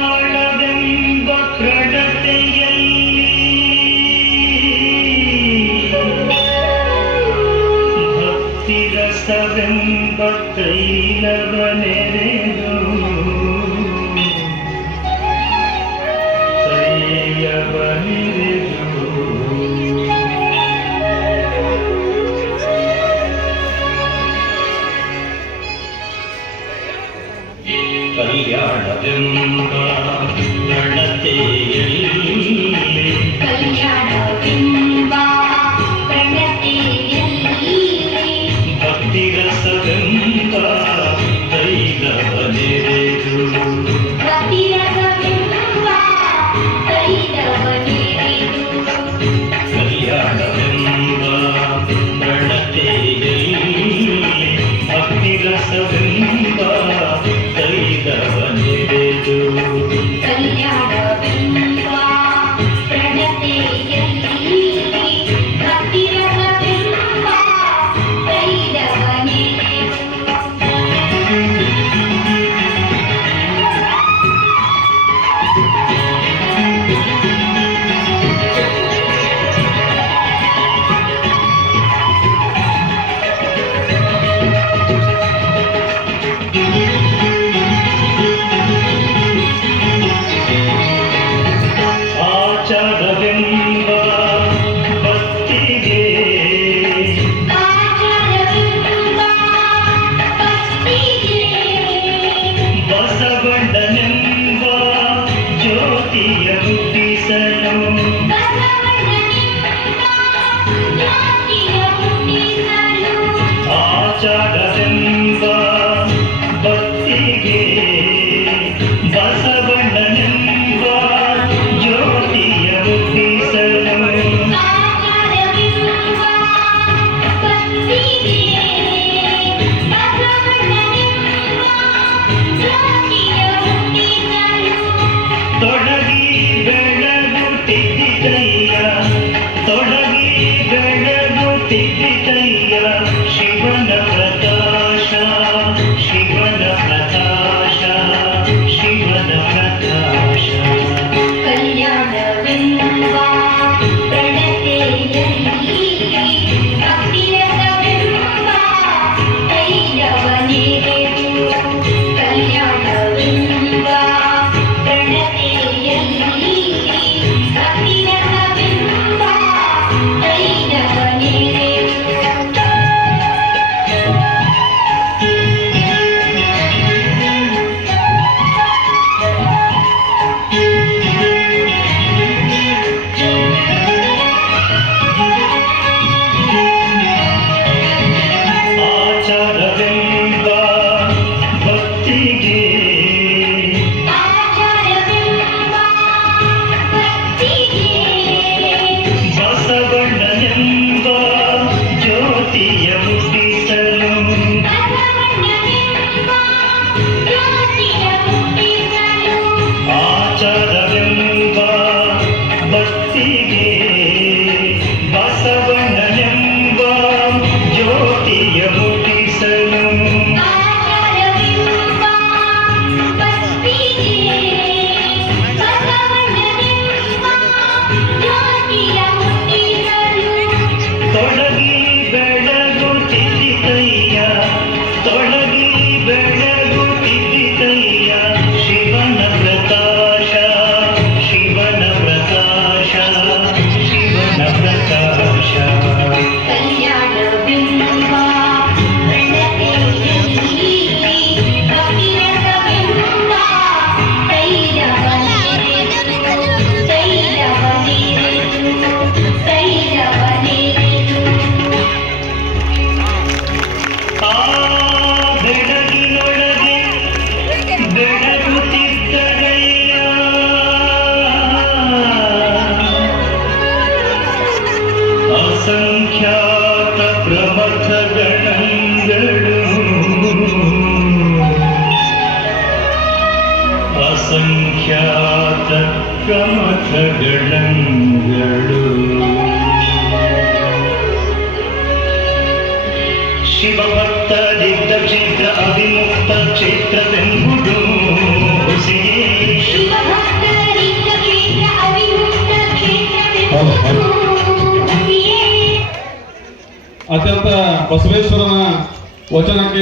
ಕಲ್ಯಾಣವೆಂಬ ಪ್ರಣತೆಯಲ್ಲಿ ಭಕ್ತಿರಸವೆಂಬ ತೈಲವನೆರೆದು ಕಲ್ಯಾಣವೆಂಬ ಪ್ರಣತೆಯಲ್ಲಿ ಕಲ್ಯಾಣವೆಂಬ ಪ್ರಣತೆಯಲ್ಲಿ ಭಕ್ತಿರಸವೆಂಬ ತೈಲವನೆರೆದು ಭಕ್ತಿರಸವೆಂಬ ತೈಲವನೆರೆದು ಕಲ್ಯಾಣವೆಂಬ ಪ್ರಣತೆಯಲ್ಲಿ ಭಕ್ತಿರಸವೆಂಬ ತೈಲವನೆರೆದು ಕಲ್ಯಾಣವೆಂಬ ಪ್ರಣತೆಯಲ್ಲಿ ಭಕ್ತಿರಸವೆಂಬ ತೈಲವನೆರೆದು ಆಚಾರವೆಂಬ ಭಕ್ತಿಗೆ ಆಚಾರವೆಂಬ ಭಕ್ತಿಗೆ ಬಸವಣ್ಣನೆಂಬ ಜ್ಯೋತಿಯ ಹುಟ್ಟಿಸಲು ಬಸವಣ್ಣನೆಂಬ ಜ್ಯೋತಿಯ ಹುಟ್ಟಿಸಲು ಆಚಾರವೆಂಬ ಭಕ್ತಿಗೆ ಬಸವಣ್ಣನೆಂಬ ಜ್ಯೋತಿಯ ಹುಟ್ಟಿಸಲು ಆಚಾರವೆಂಬ ಭಕ್ತಿಗೆ ಬಸವಣ್ಣನೆಂಬ ಜ್ಯೋತಿಯ ಹುಟ್ಟಿಸಲು ತೊಡಗಿ ಬೆಳಗುತ್ತಿದ್ದಯ್ಯ ತೊಡಗಿ ಬೆಳಗುತ್ತಿದ್ದಯ್ಯ ಶಿವನ ಪ್ರಕಾಶ ಶಿವನ ಪ್ರಕಾಶ ಶಿವನ ಪ್ರಕಾಶ ಕಲ್ಯಾಣವೆಂಬ ಪ್ರಣತೆಯಲ್ಲಿ ಭಕ್ತಿರಸವೆಂಬ ತೈಲವನೆರೆದು ಕಲ್ಯಾಣವೆಂಬ ಪ್ರಣತೆಯಲ್ಲಿ ಭಕ್ತಿರಸವೆಂಬ ತೈಲವನೆರೆದು ಆಚಾರವೆಂಬ ಭಕ್ತಿಗೆ ಆಚಾರವೆಂಬ ಭಕ್ತಿಗೆ ಬಸವಣ್ಣನೆಂಬ ಜ್ಯೋತಿಯ ಹುಟ್ಟಿಸಲು ಬಸವಣ್ಣನೆಂಬ ಜ್ಯೋತಿಯ ಹುಟ್ಟಿಸಲು ಆಚಾರವೆಂಬ ಭಕ್ತಿಗೆ ಬಸವಣ್ಣನೆಂಬ ಜ್ಯೋತಿಯ ಹುಟ್ಟಿಸಲು ಆಚಾರವೆಂಬ ಭಕ್ತಿಗೆ ಬಸವಣ್ಣನೆಂಬ ಜ್ಯೋತಿಯ ಹುಟ್ಟಿಸಲು ತೊಡಗಿ ಬೆಳಗುತ್ತಿದ್ದಯ್ಯ ತೊಡಗಿ ಬೆಳಗುತ್ತಿದ್ದಯ್ಯ ಶಿವನ ಪ್ರಕಾಶ ಶಿವನ ಪ್ರಕಾಶ ಶಿವನ ಪ್ರಕಾಶ ಕಲ್ಯಾಣವೆಂಬ ಪ್ರಣತೆಯಲ್ಲಿ ಭಕ್ತಿರಸವೆಂಬ ತೈಲವನೆರೆದು ತೈಲವನೆರೆದು ಆ ಬೆಳಗಿನೊಳಗೆ ಬೆಳಗುತ್ತಿದ್ದಯ್ಯ ಅಸಂಖ್ಯಾತ ಪ್ರಮಥ ಗಣಗಳು ಅಸಂಖ್ಯಾತ ಪ್ರಮಥ ಗಣಗಳು ಶಿವಭಕ್ತರಿದ್ದ ಕ್ಷೇತ್ರ ಅವಿಮುಕ್ತ ಕ್ಷೇತ್ರವೆಂಬುದು ಹೌದು, ಹೌದು. ಅತ್ಯಂತ ಬಸವೇಶ್ವರನ ವಚನಕ್ಕೆ